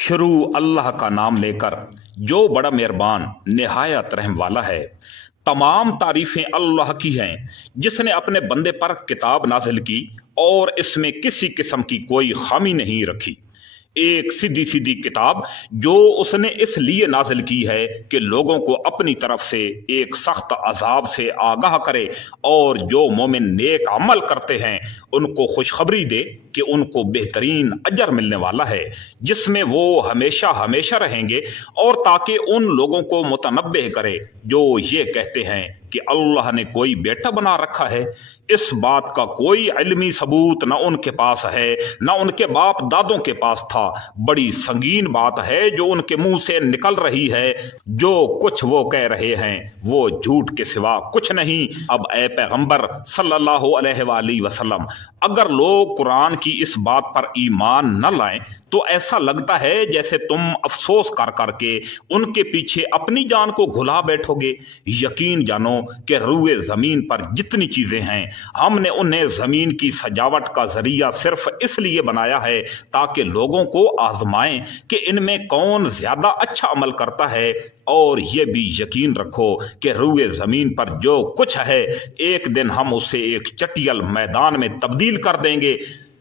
शुरू अल्लाह का नाम लेकर जो बड़ा मेहरबान निहायत रहम वाला है। तमाम तारीफें अल्लाह की हैं जिसने अपने बंदे पर किताब नाजिल की और इसमें किसी किस्म की कोई खामी नहीं रखी। एक सीधी सीधी किताब जो उसने इसलिए नाजिल की है कि लोगों को अपनी तरफ से एक सख्त अजाब से आगाह करे और जो मोमिन नेक अमल करते हैं उनको खुशखबरी दे कि उनको बेहतरीन अजर मिलने वाला है जिसमें वो हमेशा हमेशा रहेंगे, और ताकि उन लोगों को मुतनब्बे करे जो ये कहते हैं कि अल्लाह ने कोई बेटा बना रखा है। इस बात का कोई इल्मी सबूत न उनके पास है न उनके बाप दादों के पास था। बड़ी संगीन बात है जो उनके मुंह से निकल रही है। जो कुछ वो कह रहे हैं वो झूठ के सिवा कुछ नहीं। अब ए पैगंबर सल्लल्लाहु अलैहि वसल्लम, अगर लोग कुरान की इस बात पर ईमान न लाएं तो ऐसा लगता है जैसे तुम अफसोस कर करके उनके पीछे अपनी जान को घुला बैठोगे। यकीन जानो कि रूए जमीन पर जितनी चीजें हैं हमने उन्हें जमीन की सजावट का जरिया सिर्फ इसलिए बनाया है ताकि लोगों को आजमाएं कि इनमें कौन ज्यादा अच्छा अमल करता है। और ये भी यकीन रखो कि रूए जमीन पर जो कुछ है एक दिन हम उसे एक चटियल मैदान में तब्दील कर देंगे।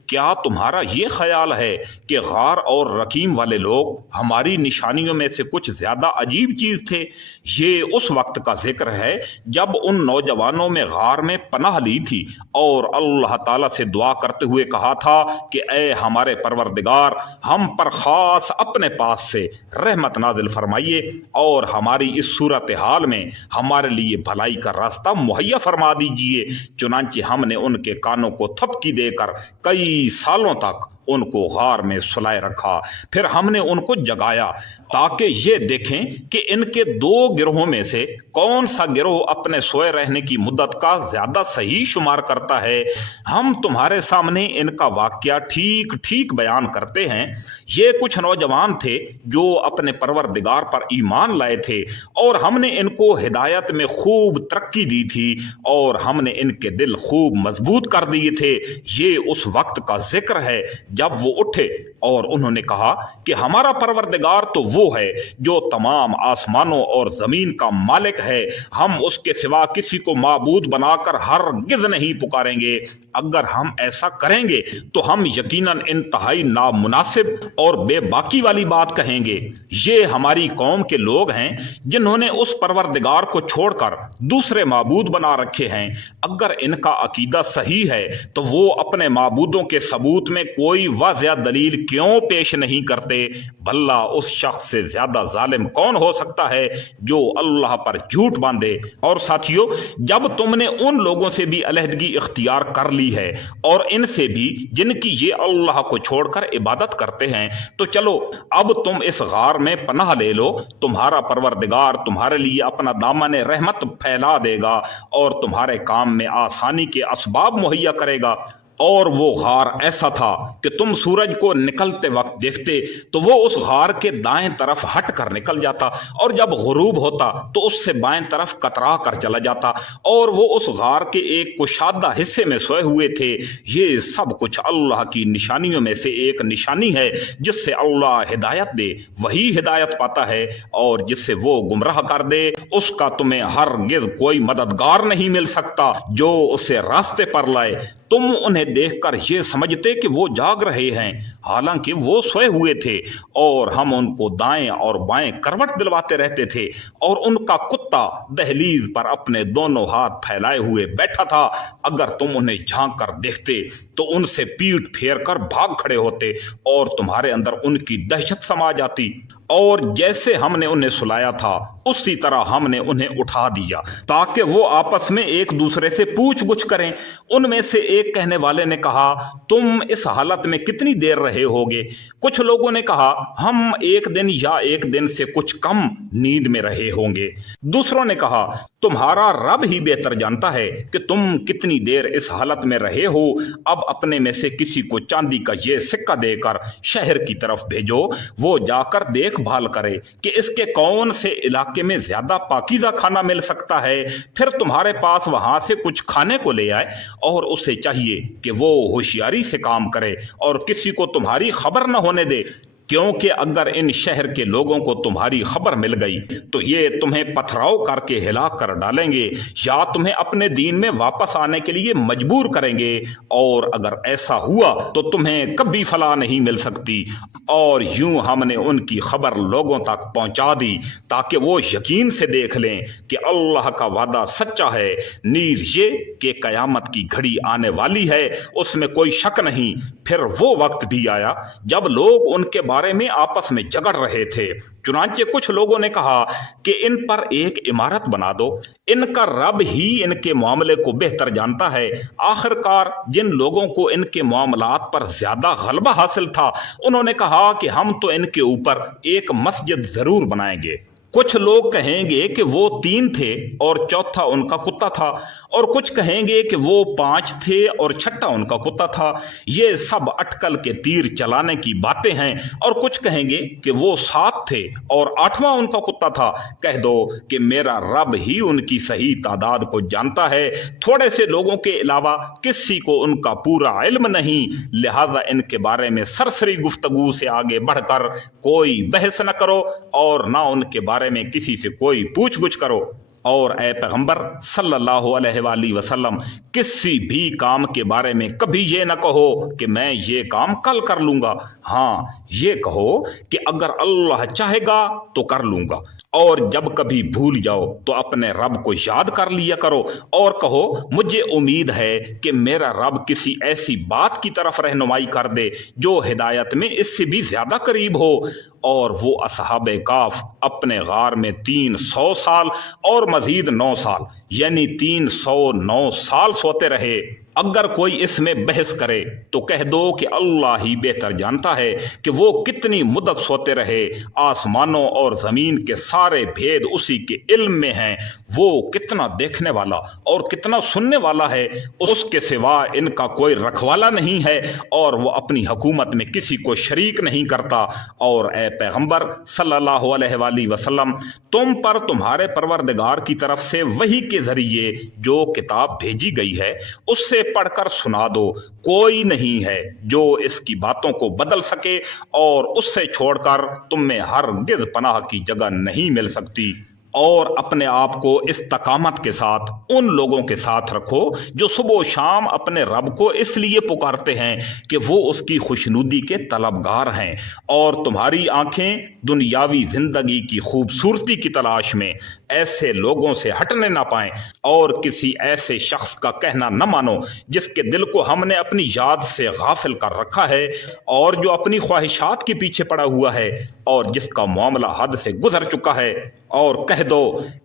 क्या तुम्हारा ये ख्याल है कि गार और रकीम वाले लोग हमारी निशानियों में से कुछ ज्यादा अजीब चीज थे? ये उस वक्त का जिक्र है जब उन नौजवानों में गार में पनाह ली थी और अल्लाह ताला से दुआ करते हुए कहा था कि ए हमारे परवरदिगार, हम पर खास अपने पास से रहमत नाजिल फरमाइए और हमारी इस सूरत हाल में हमारे लिए भलाई का रास्ता मुहैया फरमा दीजिए। चुनांचे हमने उनके कानों को थपकी देकर कई सालों तक उनको गार में सुलाए रखा। फिर हमने उनको जगाया ताकि ये देखें कि इनके दो गिरोहों में से कौन सा गिरोह अपने सोए रहने की मुद्दत का ज्यादा सही शुमार करता है। हम तुम्हारे सामने इनका वाकया ठीक ठीक बयान करते हैं। ये कुछ नौजवान थे जो अपने परवरदिगार पर ईमान लाए थे और हमने इनको हिदायत में खूब तरक्की दी थी और हमने इनके दिल खूब मजबूत कर दिए थे। ये उस वक्त का जिक्र है जब वो उठे और उन्होंने कहा कि हमारा परवरदिगार तो वो है जो तमाम आसमानों और जमीन का मालिक है। हम उसके सिवा किसी को माबूद बनाकर हरगिज़ नहीं पुकारेंगे। अगर हम ऐसा करेंगे तो हम यकीनन इंतहाई नामुनासिब और बेबाकी वाली बात कहेंगे। ये हमारी कौम के लोग हैं जिन्होंने उस परवरदिगार को छोड़कर दूसरे माबूद बना रखे हैं। अगर इनका अकीदा सही है तो वो अपने माबूदों के सबूत में कोई वाज़िया दलील क्यों पेश नहीं करते? भला उस शख्स से ज्यादा जालिम कौन हो सकता है जो अल्लाह पर झूठ बांधे। और साथियों, जब तुमने उन लोगों से भी अलहदगी इख्तियार कर ली है और इनसे भी जिनकी ये अल्लाह को छोड़कर इबादत करते हैं, तो चलो अब तुम इस गार में पनाह ले लो। तुम्हारा परवरदिगार तुम्हारे लिए अपना दामन रहमत फैला देगा और तुम्हारे काम में आसानी के असबाब मुहैया करेगा। और वो गार ऐसा था कि तुम सूरज को निकलते वक्त देखते तो वो उस गार के दाएं तरफ हट कर निकल जाता और जब गुरूब होता तो उससे बाएं तरफ कतरा कर चला जाता और वो उस गार के एक कुशादा हिस्से में सोए हुए थे। ये सब कुछ अल्लाह की निशानियों में से एक निशानी है। जिससे अल्लाह हिदायत दे वही हिदायत पाता है और जिससे वो गुमराह कर दे उसका तुम्हें हरगिज़ कोई मददगार नहीं मिल सकता जो उसे रास्ते पर लाए। तुम उन्हें देखकर ये समझते कि वो जाग रहे हैं, हालांकि वो सोए हुए थे और हम उनको दाएं और बाएं करवट दिलवाते रहते थे और उनका कुत्ता दहलीज पर अपने दोनों हाथ फैलाए हुए बैठा था। अगर तुम उन्हें झांक कर देखते तो उनसे पीठ फेर कर भाग खड़े होते और तुम्हारे अंदर उनकी दहशत समा जाती। और जैसे हमने उन्हें सुलाया था उसी तरह हमने उन्हें उठा दिया ताकि वो आपस में एक दूसरे से पूछ गुछ करें। उनमें से एक कहने वाले ने कहा, तुम इस हालत में कितनी देर रहे होगे? कुछ लोगों ने कहा, हम एक दिन या एक दिन से कुछ कम नींद में रहे होंगे। दूसरों ने कहा, तुम्हारा रब ही बेहतर जानता है कि तुम कितनी देर इस हालत में रहे हो। अब अपने में से किसी को चांदी का ये सिक्का देकर शहर की तरफ भेजो, वो जाकर देखभाल करे कि इसके कौन से इलाके में ज्यादा पाकीज़ा खाना मिल सकता है। फिर तुम्हारे पास वहां से कुछ खाने को ले आए और उसे चाहिए कि वो होशियारी से काम करे और किसी को तुम्हारी खबर न होने दे। क्योंकि अगर इन शहर के लोगों को तुम्हारी खबर मिल गई तो ये तुम्हें पथराव करके हिलाक कर डालेंगे या तुम्हें अपने दीन में वापस आने के लिए मजबूर करेंगे, और अगर ऐसा हुआ तो तुम्हें कभी फलाह नहीं मिल सकती। और यूं हमने उनकी खबर लोगों तक पहुंचा दी ताकि वो यकीन से देख लें कि अल्लाह का वादा सच्चा है, नीज ये कि कयामत की घड़ी आने वाली है, उसमें कोई शक नहीं। फिर वो वक्त भी आया जब लोग उनके बारे में आपस में झगड़ रहे थे। चुनांचे कुछ लोगों ने कहा कि इन पर एक इमारत बना दो, इनका रब ही इनके मामले को बेहतर जानता है। आखिरकार जिन लोगों को इनके मामलात पर ज्यादा गलबा हासिल था, उन्होंने कहा कि हम तो इनके ऊपर एक मस्जिद जरूर बनाएंगे। कुछ लोग कहेंगे कि वो 3 थे और चौथा उनका कुत्ता था, और कुछ कहेंगे कि वो 5 थे और छठा उनका कुत्ता था। ये सब अटकल के तीर चलाने की बातें हैं। और कुछ कहेंगे कि वो 7 थे और 8वां उनका कुत्ता था। कह दो कि मेरा रब ही उनकी सही तादाद को जानता है, थोड़े से लोगों के अलावा किसी को उनका पूरा इल्म नहीं। लिहाजा इनके बारे में सरसरी गुफ्तगू से आगे बढ़कर कोई बहस न करो और ना उनके बारे में किसी से कोई पूछ गुछ करो। और ए पैगंबर सल्लल्लाहु अलैहि वसल्लम, किसी भी काम के बारे में कभी ये ना कहो कि मैं ये काम कल कर लूंगा। हाँ, ये कहो कि अगर अल्लाह चाहेगा तो कर लूंगा। और जब कभी भूल जाओ तो अपने रब को याद कर लिया करो और कहो मुझे उम्मीद है कि मेरा रब किसी ऐसी बात की तरफ रहनुमाई कर दे जो हिदायत में इससे भी ज्यादा करीब हो। और वो असहाबे काफ अपने गार में 300 साल और मजीद 9 साल यानी 309 साल सोते रहे। अगर कोई इसमें बहस करे तो कह दो कि अल्लाह ही बेहतर जानता है कि वो कितनी मुद्दत सोते रहे। आसमानों और जमीन के सारे भेद उसी के इल्म में हैं। वो कितना देखने वाला और कितना सुनने वाला है, उसके सिवा इनका कोई रखवाला नहीं है, और वो अपनी हुकूमत में किसी को शरीक नहीं करता। और ए पैगंबर सल्लल्लाहु अलैहि वसल्लम, तुम पर तुम्हारे परवरदिगार की तरफ से वही के जरिए जो किताब भेजी गई है उससे पढ़कर सुना दो। कोई नहीं है जो इसकी बातों को बदल सके, और उससे छोड़कर तुम में हरगिज़ पनाह की जगह नहीं मिल सकती। और अपने आप को इस्तकामत के साथ उन लोगों के साथ रखो जो सुबह शाम अपने रब को इसलिए पुकारते हैं कि वो उसकी खुशनुदी के तलबगार हैं, और तुम्हारी आंखें दुनियावी जिंदगी की खूबसूरती की तलाश में ऐसे लोगों से हटने ना पाएं। और किसी ऐसे शख्स का कहना न मानो जिसके दिल को हमने अपनी याद से गाफिल कर रखा है और जो अपनी ख्वाहिशात के पीछे पड़ा हुआ है और जिसका मामला हद से गुजर चुका है। और कह दो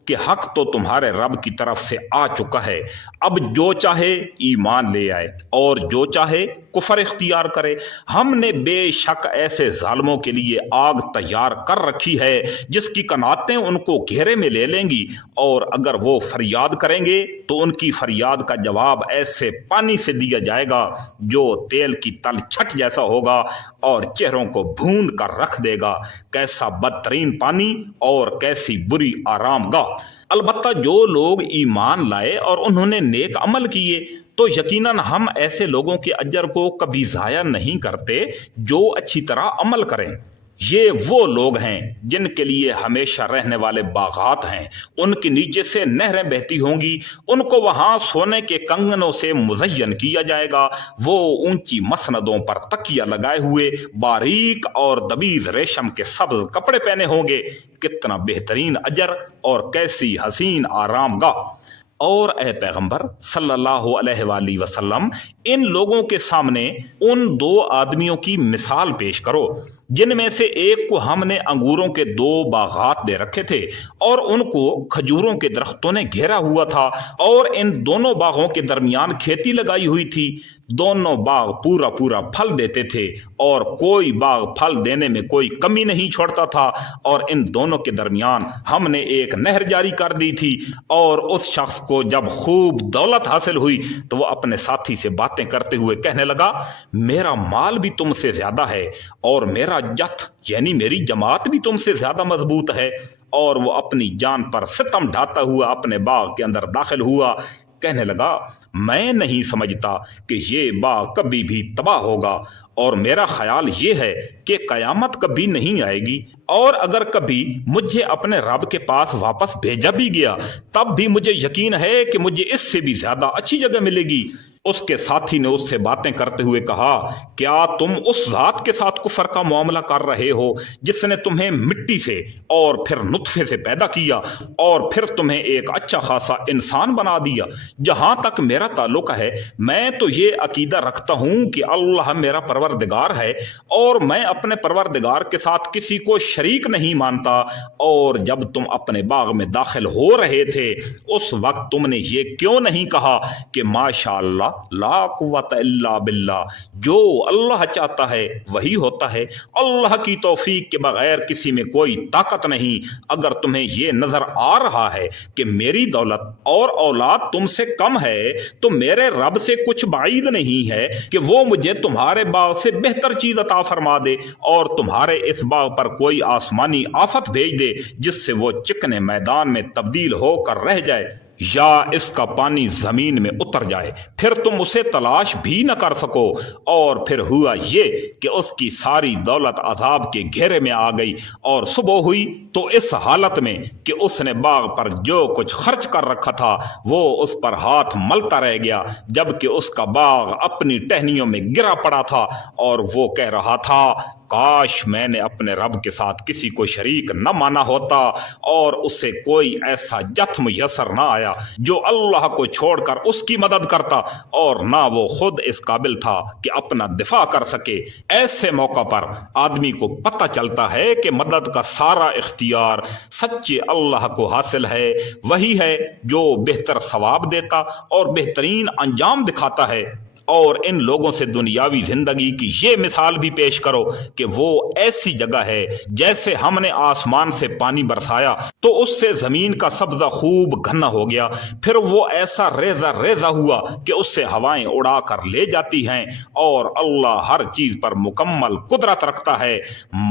कि हक तो तुम्हारे रब की तरफ से आ चुका है, अब जो चाहे ईमान ले आए और जो चाहे कुफर इख्तियार करे। हमने बेशक ऐसे जालिमों के लिए आग तैयार कर रखी है जिसकी कनातें उनको घेरे में ले लेंगी, और अगर वो फरियाद करेंगे तो उनकी फरियाद का जवाब ऐसे पानी से दिया जाएगा जो तेल की तलछट जैसा होगा और चेहरों को भून कर रख देगा। कैसा बदतरीन पानी और कैसी बुरी आरामगाह। अलबत्ता जो लोग ईमान लाए और उन्होंने नेक अमल किए तो यकीनन हम ऐसे लोगों के अजर को कभी जाया नहीं करते जो अच्छी तरह अमल करें। ये वो लोग हैं जिनके लिए हमेशा रहने वाले बागात हैं, उनके नीचे से नहरें बहती होंगी, उनको वहां सोने के कंगनों से मुज़य्यन किया जाएगा। वो ऊंची मसनदों पर तकिया लगाए हुए बारीक और दबीज रेशम के सब्ज कपड़े पहने होंगे। कितना बेहतरीन अजर और कैसी हसीन आरामगाह। और ए पैगंबर सल्लल्लाहु अलैहि वसल्लम, इन लोगों के सामने उन 2 आदमियों की मिसाल पेश करो जिनमें से एक को हमने अंगूरों के 2 बागात दे रखे थे और उनको खजूरों के दरख्तों ने घेरा हुआ था, और इन दोनों बागों के दरमियान खेती लगाई हुई थी। दोनों बाग पूरा पूरा फल देते थे और कोई बाग फल देने में कोई कमी नहीं छोड़ता था। और इन दोनों के दरमियान हमने एक नहर जारी कर दी थी, और उस शख्स को जब खूब दौलत हासिल हुई तो वो अपने साथी से बातें करते हुए कहने लगा, मेरा माल भी तुमसे ज्यादा है और मेरा जथ यानी मेरी जमात भी तुमसे ज्यादा मजबूत है। और वो अपनी जान पर सितम ढाता हुआ अपने बाग के अंदर दाखिल हुआ। कहने लगा, मैं नहीं समझता कि ये बाग कभी भी तबाह होगा, اور میرا خیال یہ ہے کہ قیامت کبھی نہیں آئے گی، اور اگر کبھی مجھے اپنے رب کے پاس واپس بھیجا بھی گیا تب بھی مجھے یقین ہے کہ مجھے اس سے بھی زیادہ اچھی جگہ ملے گی۔ اس کے ساتھی نے اس سے باتیں کرتے ہوئے کہا، کیا تم اس ذات کے ساتھ کفر کا معاملہ کر رہے ہو جس نے تمہیں مٹی سے اور پھر نطفے سے پیدا کیا اور پھر تمہیں ایک اچھا خاصا انسان بنا دیا؟ جہاں تک میرا تعلق ہے میں تو یہ عقیدہ رکھتا ہوں کہ اللہ میرا پروردگار ہے اور میں اپنے پروردگار کے ساتھ کسی کو شریک نہیں مانتا، اور جب تم اپنے باغ میں داخل ہو رہے تھے اس وقت تم نے یہ کیوں نہیں کہا کہ ماشاء اللہ لا قوت الا باللہ، جو اللہ چاہتا ہے وہی ہوتا ہے، اللہ کی توفیق کے بغیر کسی میں کوئی طاقت نہیں۔ اگر تمہیں یہ نظر آ رہا ہے کہ میری دولت اور اولاد تم سے کم ہے تو میرے رب سے کچھ بعید نہیں ہے کہ وہ مجھے تمہارے باغ سے بہتر چیز عطا فرما دے اور تمہارے اس باغ پر کوئی آسمانی آفت بھیج دے جس سے وہ چکنے میدان میں تبدیل ہو کر رہ جائے، یا اس کا پانی زمین میں اتر جائے، پھر تم اسے تلاش بھی نہ کر سکو۔ اور پھر ہوا یہ کہ اس کی ساری دولت عذاب کے گھیرے میں آ گئی، اور صبح ہوئی تو اس حالت میں کہ اس نے باغ پر جو کچھ خرچ کر رکھا تھا وہ اس پر ہاتھ ملتا رہ گیا، جبکہ اس کا باغ اپنی ٹہنیوں میں گرا پڑا تھا، اور وہ کہہ رہا تھا، کاش میں نے اپنے رب کے ساتھ کسی کو شریک نہ مانا ہوتا، اور اس سے کوئی ایسا جتھ میسر نہ آیا جو اللہ کو چھوڑ کر اس کی مدد کرتا، اور نہ وہ خود اس قابل تھا کہ اپنا دفاع کر سکے۔ ایسے موقع پر آدمی کو پتہ چلتا ہے کہ مدد کا سارا اختیار سچے اللہ کو حاصل ہے، وہی ہے جو بہتر ثواب دیتا اور بہترین انجام دکھاتا ہے۔ اور ان لوگوں سے دنیاوی زندگی کی یہ مثال بھی پیش کرو کہ وہ ایسی جگہ ہے جیسے ہم نے آسمان سے پانی برسایا تو اس سے زمین کا سبزہ خوب گھنا ہو گیا، پھر وہ ایسا ریزہ ریزہ ہوا کہ اس سے ہوائیں اڑا کر لے جاتی ہیں، اور اللہ ہر چیز پر مکمل قدرت رکھتا ہے۔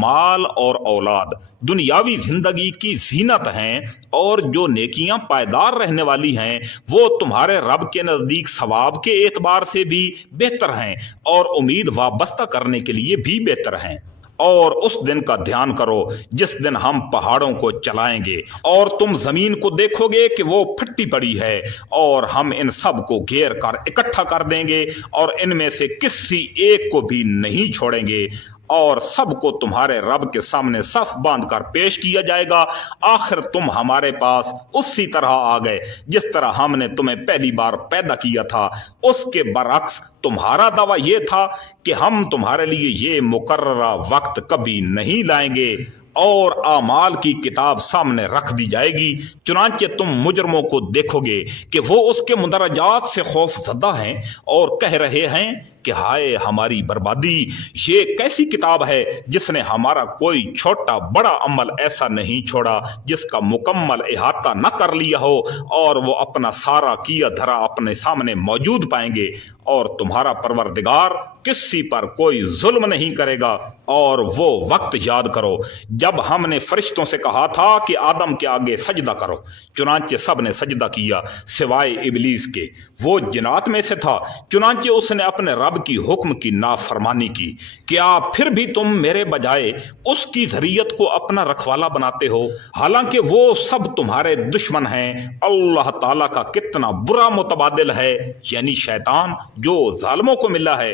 مال اور اولاد دنیاوی زندگی کی زینت ہیں، اور جو نیکیاں پائیدار رہنے والی ہیں وہ تمہارے رب کے نزدیک ثواب کے اعتبار سے بھی بہتر ہیں اور امید وابستہ کرنے کے لیے بھی بہتر ہیں۔ اور اس دن کا دھیان کرو جس دن ہم پہاڑوں کو چلائیں گے اور تم زمین کو دیکھو گے کہ وہ پھٹی پڑی ہے، اور ہم ان سب کو گھیر کر اکٹھا کر دیں گے اور ان میں سے کسی ایک کو بھی نہیں چھوڑیں گے، اور سب کو تمہارے رب کے سامنے صف باندھ کر پیش کیا جائے گا۔ آخر تم ہمارے پاس اسی طرح آ گئے جس طرح ہم نے تمہیں پہلی بار پیدا کیا تھا۔ اس کے برعکس تمہارا دعویٰ یہ تھا کہ ہم تمہارے لیے یہ مقررہ وقت کبھی نہیں لائیں گے، اور اعمال کی کتاب سامنے رکھ دی جائے گی، چنانچہ تم مجرموں کو دیکھو گے کہ وہ اس کے مندرجات سے خوف زدہ ہیں اور کہہ رہے ہیں کہ ہائے ہماری بربادی، یہ کیسی کتاب ہے جس نے ہمارا کوئی چھوٹا بڑا عمل ایسا نہیں چھوڑا جس کا مکمل احاطہ نہ کر لیا ہو، اور وہ اپنا سارا کیا دھرا اپنے سامنے موجود پائیں گے، اور تمہارا پروردگار کسی پر کوئی ظلم نہیں کرے گا۔ اور وہ وقت یاد کرو جب ہم نے فرشتوں سے کہا تھا کہ آدم کے آگے سجدہ کرو، چنانچہ سب نے سجدہ کیا سوائے ابلیس کے، وہ جنات میں سے تھا، چنانچہ اس نے اپنے رب کی حکم کی نافرمانی کی۔ کیا پھر بھی تم میرے بجائے اس کی ذریت کو اپنا رکھوالا بناتے ہو، حالانکہ وہ سب تمہارے دشمن ہیں؟ اللہ تعالیٰ کا کتنا برا متبادل ہے، یعنی شیطان جو ظالموں کو ملا ہے۔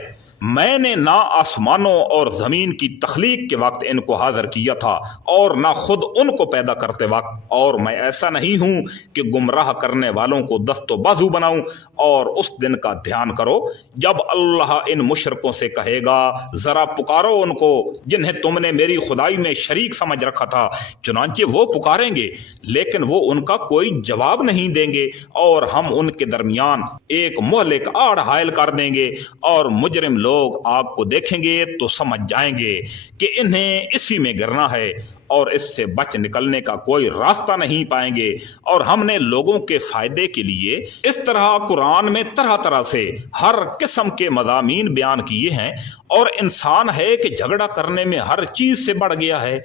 میں نے نہ آسمانوں اور زمین کی تخلیق کے وقت ان کو حاضر کیا تھا اور نہ خود ان کو پیدا کرتے وقت، اور میں ایسا نہیں ہوں کہ گمراہ کرنے والوں کو دست و بازو بناؤں۔ اور اس دن کا دھیان کرو جب اللہ ان مشرکوں سے کہے گا، ذرا پکارو ان کو جنہیں تم نے میری خدائی میں شریک سمجھ رکھا تھا، چنانچہ وہ پکاریں گے لیکن وہ ان کا کوئی جواب نہیں دیں گے، اور ہم ان کے درمیان ایک مہلک آڑ حائل کر دیں گے، اور مجرم لوگ آگ کو دیکھیں گے تو سمجھ جائیں گے کہ انہیں اسی میں گرنا ہے، اور اس سے بچ نکلنے کا کوئی راستہ نہیں پائیں گے۔ اور ہم نے لوگوں کے فائدے کے لیے اس طرح قرآن میں طرح طرح سے ہر قسم کے مضامین بیان کیے ہیں، اور انسان ہے کہ جھگڑا کرنے میں ہر چیز سے بڑھ گیا ہے،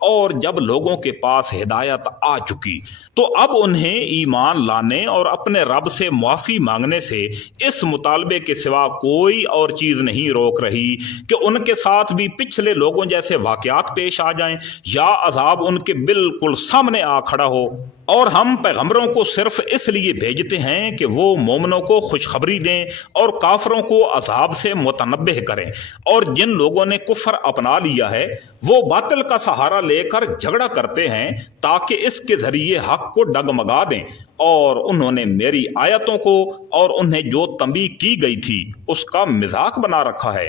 اور جب لوگوں کے پاس ہدایت آ چکی تو اب انہیں ایمان لانے اور اپنے رب سے معافی مانگنے سے اس مطالبے کے سوا کوئی اور چیز نہیں روک رہی کہ ان کے ساتھ بھی پچھلے لوگوں جیسے واقعات پیش آ جائیں یا عذاب ان کے بالکل سامنے آ کھڑا ہو۔ اور ہم پیغمبروں کو صرف اس لیے بھیجتے ہیں کہ وہ مومنوں کو خوشخبری دیں اور کافروں کو عذاب سے متنبہ کریں، اور جن لوگوں نے کفر اپنا لیا ہے وہ باطل کا سہارا لے کر جھگڑا کرتے ہیں تاکہ اس کے ذریعے حق کو ڈگمگا دیں، اور انہوں نے میری آیتوں کو اور انہیں جو تنبیہ کی گئی تھی اس کا مذاق بنا رکھا ہے۔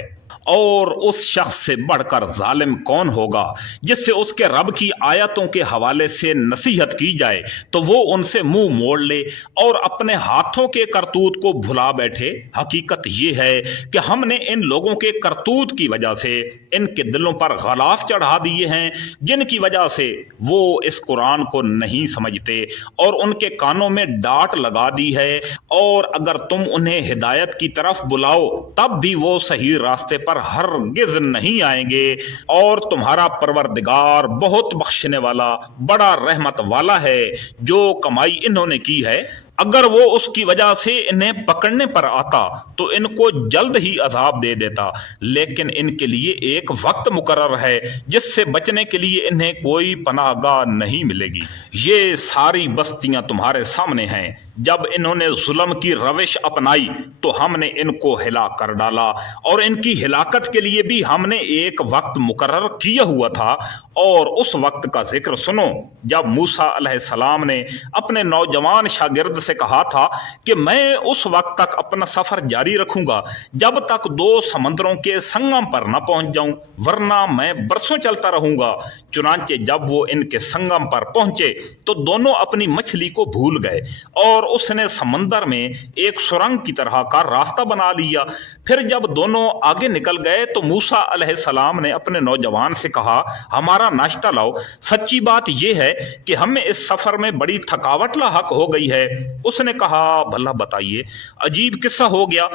اور اس شخص سے بڑھ کر ظالم کون ہوگا جس سے اس کے رب کی آیتوں کے حوالے سے نصیحت کی جائے تو وہ ان سے منہ موڑ لے اور اپنے ہاتھوں کے کرتوت کو بھلا بیٹھے۔ حقیقت یہ ہے کہ ہم نے ان لوگوں کے کرتوت کی وجہ سے ان کے دلوں پر غلاف چڑھا دیے ہیں جن کی وجہ سے وہ اس قرآن کو نہیں سمجھتے، اور ان کے کانوں میں ڈانٹ لگا دی ہے، اور اگر تم انہیں ہدایت کی طرف بلاؤ تب بھی وہ صحیح راستے پر ہرگز نہیں آئیں گے، اور تمہارا پروردگار بہت بخشنے والا بڑا رحمت والا ہے۔ جو کمائی انہوں نے کی ہے اگر وہ اس کی وجہ سے انہیں پکڑنے پر آتا تو ان کو جلد ہی عذاب دے دیتا، لیکن ان کے لیے ایک وقت مقرر ہے جس سے بچنے کے لیے انہیں کوئی پناہ گاہ نہیں ملے گی۔ یہ ساری بستیاں تمہارے سامنے ہیں، جب انہوں نے ظلم کی روش اپنائی تو ہم نے ان کو ہلاک کر ڈالا، اور ان کی ہلاکت کے لیے بھی ہم نے ایک وقت مقرر کیا ہوا تھا۔ اور اس وقت کا ذکر سنو جب موسیٰ علیہ السلام نے اپنے نوجوان شاگرد سے کہا تھا کہ میں اس وقت تک اپنا سفر جاری رکھوں گا جب تک 2 سمندروں کے سنگم پر نہ پہنچ جاؤں، ورنہ میں برسوں چلتا رہوں گا۔ چنانچہ جب وہ ان کے سنگم پر پہنچے تو دونوں اپنی مچھلی کو بھول گئے، اور اس نے سمندر میں ایک سرنگ کی طرح کا راستہ بنا لیا۔ پھر جب دونوں آگے نکل گئے تو موسیٰ علیہ السلام نے اپنے نوجوان سے کہا ہمارا ناشتہ لاؤ، سچی بات یہ ہے کہ ہمیں اس سفر میں بڑی تھکاوٹ لاحق ہو گئی ہے۔ اس نے کہا بھلا بتائیے۔ عجیب قصہ ہو گیا،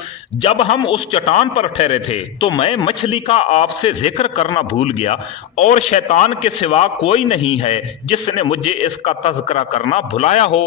جب ہم اس چٹان پر ٹھہرے تھے تو میں مچھلی کا آپ سے ذکر کرنا بھول گیا، اور شیطان کے سوا کوئی نہیں ہے جس نے مجھے اس کا تذکرہ کرنا بھلایا ہو،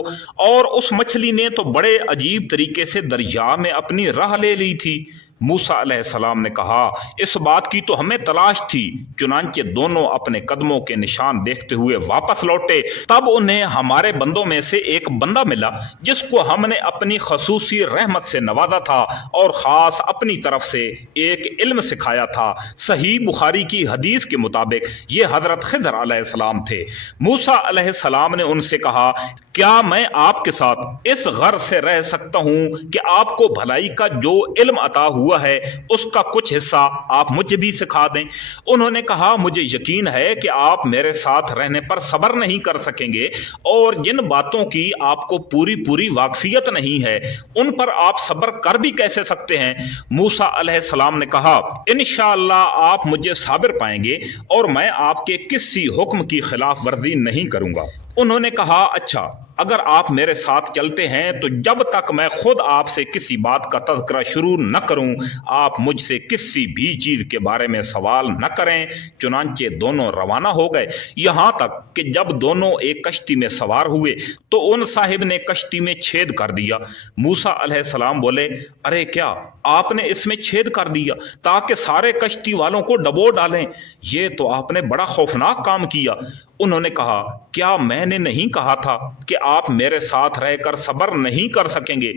اور اس مچھلی نے تو بڑے عجیب طریقے سے دریا میں اپنی راہ لے لی تھی۔ موسیٰ علیہ السلام نے کہا اس بات کی تو ہمیں تلاش تھی۔ چنانچہ دونوں اپنے قدموں کے نشان دیکھتے ہوئے واپس لوٹے، تب انہیں ہمارے بندوں میں سے ایک بندہ ملا جس کو ہم نے اپنی خصوصی رحمت سے نوازا تھا اور خاص اپنی طرف سے ایک علم سکھایا تھا۔ صحیح بخاری کی حدیث کے مطابق یہ حضرت خضر علیہ السلام تھے۔ موسیٰ علیہ السلام نے ان سے کہا کیا میں آپ کے ساتھ اس غرض سے رہ سکتا ہوں کہ آپ کو بھلائی کا جو علم عطا ہوا ہے اس کا کچھ حصہ آپ مجھے بھی سکھا دیں؟ انہوں نے کہا مجھے یقین ہے کہ آپ میرے ساتھ رہنے پر صبر نہیں کر سکیں گے، اور جن باتوں کی آپ کو پوری واقفیت نہیں ہے ان پر آپ صبر کر بھی کیسے سکتے ہیں؟ موسیٰ علیہ السلام نے کہا انشاءاللہ آپ مجھے صابر پائیں گے، اور میں آپ کے کسی حکم کی خلاف ورزی نہیں کروں گا۔ انہوں نے کہا اچھا، اگر آپ میرے ساتھ چلتے ہیں تو جب تک میں خود آپ سے کسی بات کا تذکرہ شروع نہ کروں آپ مجھ سے کسی بھی چیز کے بارے میں سوال نہ کریں۔ چنانچہ دونوں روانہ ہو گئے، یہاں تک کہ جب دونوں ایک کشتی میں سوار ہوئے تو ان صاحب نے کشتی میں چھید کر دیا۔ موسیٰ علیہ السلام بولے ارے کیا آپ نے اس میں چھید کر دیا تاکہ سارے کشتی والوں کو ڈبو ڈالیں؟ یہ تو آپ نے بڑا خوفناک کام کیا۔ انہوں نے کہا کیا میں نے نہیں کہا تھا کہ آپ میرے ساتھ رہ کر صبر نہیں کر سکیں گے؟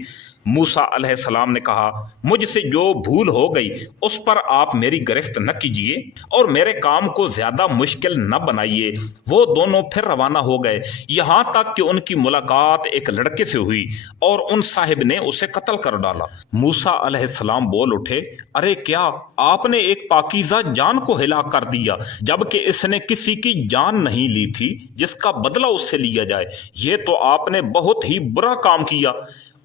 موسیٰ علیہ السلام نے کہا مجھ سے جو بھول ہو گئی اس پر آپ میری گرفت نہ کیجیے اور میرے کام کو زیادہ مشکل نہ بنائیے۔ وہ دونوں پھر روانہ ہو گئے، یہاں تک کہ ان کی ملاقات ایک لڑکے سے ہوئی اور ان صاحب نے اسے قتل کر ڈالا۔ موسیٰ علیہ السلام بول اٹھے ارے کیا آپ نے ایک پاکیزہ جان کو ہلاک کر دیا جبکہ اس نے کسی کی جان نہیں لی تھی جس کا بدلہ اس سے لیا جائے؟ یہ تو آپ نے بہت ہی برا کام کیا۔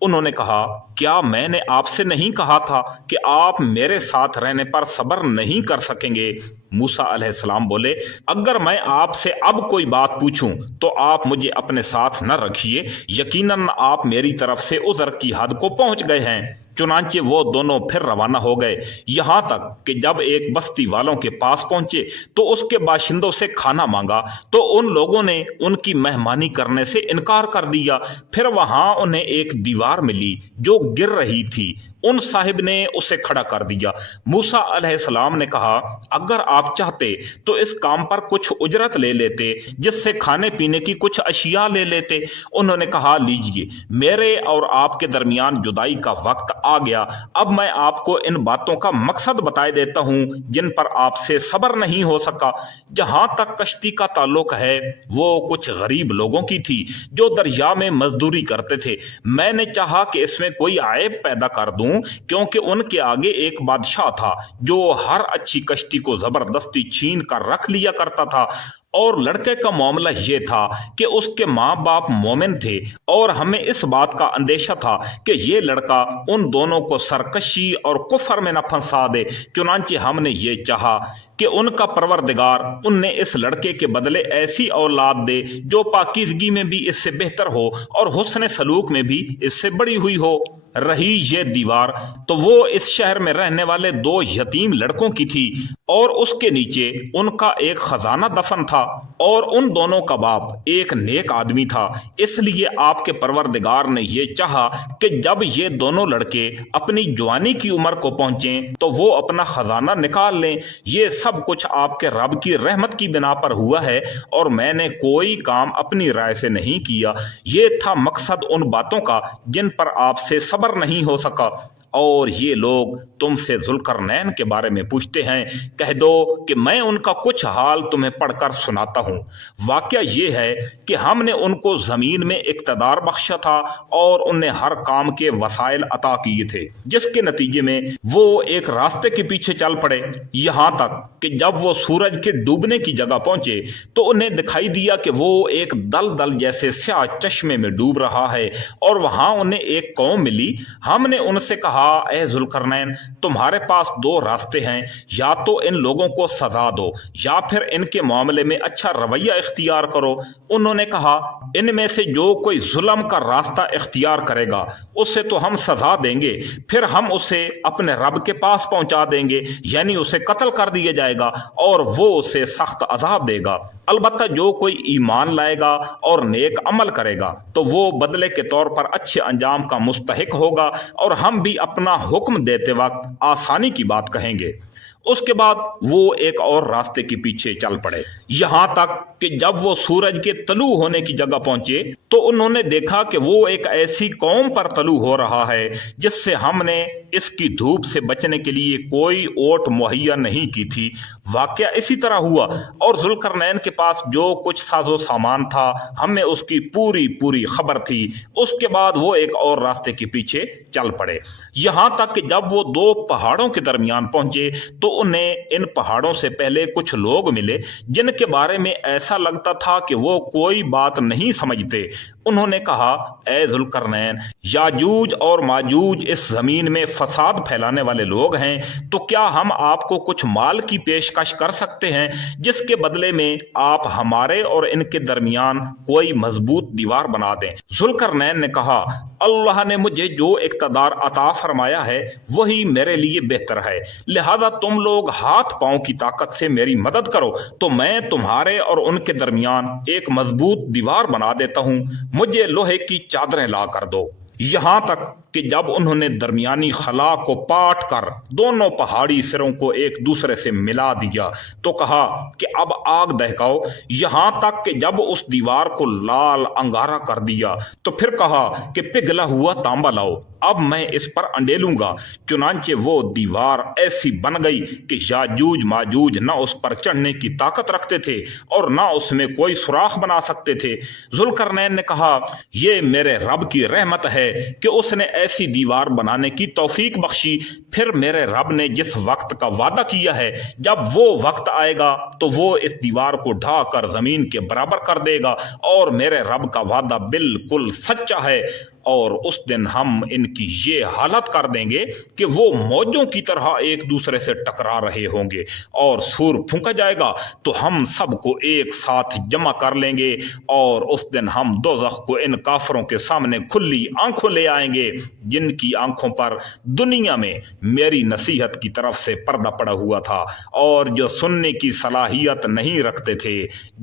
انہوں نے کہا کیا میں نے آپ سے نہیں کہا تھا کہ آپ میرے ساتھ رہنے پر صبر نہیں کر سکیں گے؟ موسیٰ علیہ السلام بولے اگر میں آپ سے اب کوئی بات پوچھوں تو آپ مجھے اپنے ساتھ نہ رکھیے، یقیناً آپ میری طرف سے عذر کی حد کو پہنچ گئے ہیں۔ चुनांचे वो दोनों फिर रवाना हो गए, यहाँ तक कि जब एक बस्ती वालों के पास पहुंचे तो उसके बाशिंदों से खाना मांगा तो उन लोगों ने उनकी मेहमानी करने से इनकार कर दिया। फिर वहां उन्हें एक दीवार मिली जो गिर रही थी। उन साहिब ने उसे खड़ा कर दिया। मूसा अलैहिस्सलाम ने कहा, अगर आप चाहते तो इस काम पर कुछ उजरत ले लेते, जिससे खाने पीने की कुछ अशिया ले लेते। उन्होंने कहा, लीजिए, मेरे और आपके दरमियान जुदाई का वक्त आ गया। अब मैं आपको इन बातों का मकसद बताए देता हूं जिन पर आपसे सब्र नहीं हो सका। जहां तक कश्ती का ताल्लुक है, वो कुछ गरीब लोगों की थी जो दरिया में मजदूरी करते थे। मैंने चाहा कि इसमें कोई आयब पैदा कर दूं, क्योंकि उनके आगे एक बादशाह था जो हर अच्छी कश्ती को जबरदस्ती छीन कर रख लिया करता था। और लड़के का मामला ये था कि उसके माँ बाप मोमिन थे और हमें इस बात का अंदेशा था कि ये लड़का उन दोनों को सरकशी और कुफर में न फंसा दे। चुनांचे हमने ये चाहा कि उनका परवरदिगार उन्हें इस लड़के के बदले ऐसी औलाद दे जो पाकीज़गी में भी इससे बेहतर हो और हुस्न सलूक में भी इससे बड़ी हुई हो। रही ये दीवार, तो वो इस शहर में रहने वाले 2 यतीम लड़कों की थी और उसके नीचे उनका एक खजाना दफन था और उन दोनों का बाप एक नेक आदमी था। इसलिए आपके परवरदिगार ने ये चाहा कि जब ये दोनों लड़के अपनी जवानी की उम्र को पहुंचें तो वो अपना खजाना निकाल लें। ये सब कुछ आपके रब की रहमत की बिना पर हुआ है और मैंने कोई काम अपनी राय से नहीं किया। ये था मकसद उन बातों का जिन पर आपसे सब्र नहीं हो सका। और ये लोग तुमसे जुल्करनैन के बारे में पूछते हैं, कह दो कि मैं उनका कुछ हाल तुम्हें पढ़कर सुनाता हूँ। वाकया ये है कि हमने उनको जमीन में इक्तदार बख्शा था और उन्हें हर काम के वसाइल अता किए थे, जिसके नतीजे में वो एक रास्ते के पीछे चल पड़े। यहाँ तक कि जब वो सूरज के डूबने की जगह पहुंचे तो उन्हें दिखाई दिया कि वो एक दलदल जैसे स्याह चश्मे में डूब रहा है और वहां उन्हें एक कौम मिली। हमने उनसे कहा, ए जुल्करनैन, तुम्हारे पास 2 रास्ते हैं, या तो इन लोगों को सजा दो या फिर इनके मामले में अच्छा रवैया इख्तियार करो। उन्होंने कहा, इनमें से जो कोई जुल्म का रास्ता इख्तियार करेगा उससे तो हम सजा देंगे, फिर हम उसे अपने रब के पास पहुंचा देंगे, यानी उसे कत्ल कर दिया जाएगा और वो उसे सख्त अजाब देगा। अलबत्ता जो कोई ईमान लाएगा और नेक अमल करेगा तो वो बदले के तौर पर अच्छे अंजाम का मुस्तहिक होगा और हम भी अपना हुक्म देते वक्त आसानी की बात कहेंगे। उसके बाद वो एक और रास्ते के पीछे चल पड़े, यहां तक कि जब वो सूरज के तलू होने की जगह पहुंचे तो उन्होंने देखा कि वो एक ऐसी कौम पर तलू हो रहा है जिससे हमने इसकी धूप से बचने के लिए कोई ओट मुहैया नहीं की थी। वाकया इसी तरह हुआ और जुल्करनैन के पास जो कुछ साजो सामान था हमें उसकी पूरी पूरी खबर थी। उसके बाद वो एक और रास्ते के पीछे चल पड़े, यहां तक कि जब वो 2 पहाड़ों के दरमियान पहुंचे तो उन्हें इन पहाड़ों से पहले कुछ लोग मिले जिनके बारे में ऐसा लगता था कि वो कोई बात नहीं समझते। उन्होंने कहा, ए जुल्करनैन, याजूज और माजूज इस जमीन में फसाद फैलाने वाले लोग हैं, तो क्या हम आपको कुछ माल की पेशकश कर सकते हैं जिसके बदले में आप हमारे और इनके दरमियान कोई मजबूत दीवार बना दें। जुल्करनैन ने कहा, अल्लाह ने मुझे जो इक़्तिदार अता फरमाया है वही मेरे लिए बेहतर है, लिहाजा तुम लोग हाथ पांव की ताकत से मेरी मदद करो तो मैं तुम्हारे और उनके दरमियान एक मजबूत दीवार बना देता हूं। मुझे लोहे की चादरें ला कर दो। यहां तक कि जब उन्होंने दरमियानी खला को पाट कर दोनों पहाड़ी सिरों को एक दूसरे से मिला दिया तो कहा कि अब आग दहकाओ। यहां तक कि जब उस दीवार को लाल अंगारा कर दिया तो फिर कहा कि पिघला हुआ तांबा लाओ, अब मैं इस पर अंडेलूंगा। चुनांचे वो दीवार ऐसी बन गई कि याजूज माजूज न उस पर चढ़ने की ताकत रखते थे और न उसमें कोई सुराख बना सकते थे। जुल्करनैन ने कहा, यह मेरे रब की रहमत है कि उसने ऐसी दीवार बनाने की तौफीक बख्शी। फिर मेरे रब ने जिस वक्त का वादा किया है, जब वो वक्त आएगा तो वो इस दीवार को ढा कर जमीन के बराबर कर देगा और मेरे रब का वादा बिल्कुल सच्चा है। اور اس دن ہم ان کی یہ حالت کر دیں گے کہ وہ موجوں کی طرح ایک دوسرے سے ٹکرا رہے ہوں گے، اور سور پھونکا جائے گا تو ہم سب کو ایک ساتھ جمع کر لیں گے، اور اس دن ہم دوزخ کو ان کافروں کے سامنے کھلی آنکھوں لے آئیں گے جن کی آنکھوں پر دنیا میں میری نصیحت کی طرف سے پردہ پڑا ہوا تھا، اور جو سننے کی صلاحیت نہیں رکھتے تھے۔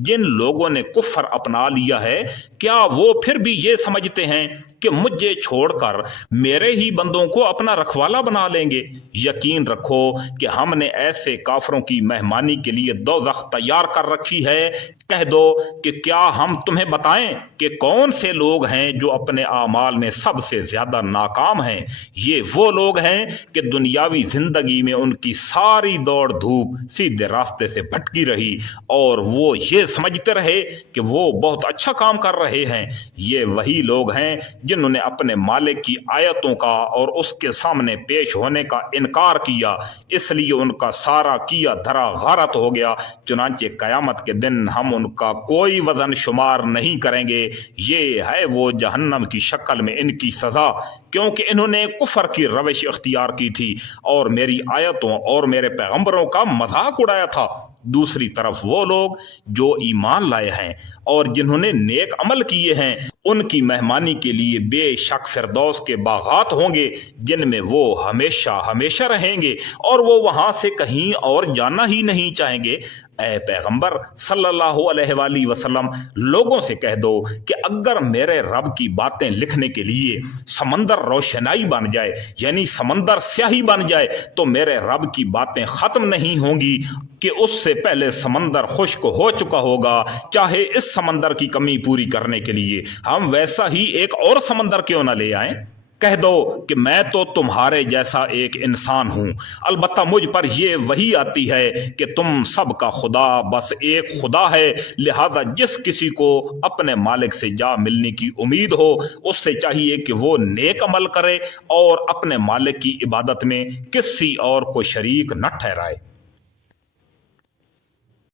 جن لوگوں نے کفر اپنا لیا ہے، کیا وہ پھر بھی یہ سمجھتے ہیں کہ مجھے چھوڑ کر میرے ہی بندوں کو اپنا رکھوالا بنا لیں گے؟ یقین رکھو کہ ہم نے ایسے کافروں کی مہمانی کے لیے دوزخ تیار کر رکھی ہے۔ کہہ دو کہ کیا ہم تمہیں بتائیں کہ کون سے لوگ ہیں جو اپنے اعمال میں سب سے زیادہ ناکام ہیں؟ یہ وہ لوگ ہیں کہ دنیاوی زندگی میں ان کی ساری دوڑ دھوپ سیدھے راستے سے بھٹکی رہی، اور وہ یہ سمجھتے رہے کہ وہ بہت اچھا کام کر رہے ہیں۔ یہ وہی لوگ ہیں جنہوں نے اپنے مالک کی آیتوں کا اور اس کے سامنے پیش ہونے کا انکار کیا، اس لیے ان کا سارا کیا دھرا غارت ہو گیا۔ چنانچہ قیامت کے دن ہم ان کا کوئی وزن شمار نہیں کریں گے۔ یہ ہے وہ جہنم کی شکل میں ان کی سزا، کیونکہ انہوں نے کفر کی روش اختیار کی تھی اور میری آیتوں اور میرے پیغمبروں کا مذاق اڑایا تھا۔ دوسری طرف وہ لوگ جو ایمان لائے ہیں اور جنہوں نے نیک عمل کیے ہیں، ان کی مہمانی کے لیے بے شک فردوس کے باغات ہوں گے جن میں وہ ہمیشہ ہمیشہ رہیں گے، اور وہ وہاں سے کہیں اور جانا ہی نہیں چاہیں گے۔ اے پیغمبر صلی اللہ علیہ وآلہ وسلم، لوگوں سے کہہ دو کہ اگر میرے رب کی باتیں لکھنے کے لیے سمندر روشنائی بن جائے، یعنی سمندر سیاہی بن جائے، تو میرے رب کی باتیں ختم نہیں ہوں گی کہ اس سے پہلے سمندر خشک ہو چکا ہوگا، چاہے اس سمندر کی کمی پوری کرنے کے لیے ہم ویسا ہی ایک اور سمندر کیوں نہ لے آئیں۔ کہہ دو کہ میں تو تمہارے جیسا ایک انسان ہوں، البتہ مجھ پر یہ وحی آتی ہے کہ تم سب کا خدا بس ایک خدا ہے، لہذا جس کسی کو اپنے مالک سے جا ملنے کی امید ہو، اس سے چاہیے کہ وہ نیک عمل کرے اور اپنے مالک کی عبادت میں کسی اور کو شریک نہ ٹھہرائے۔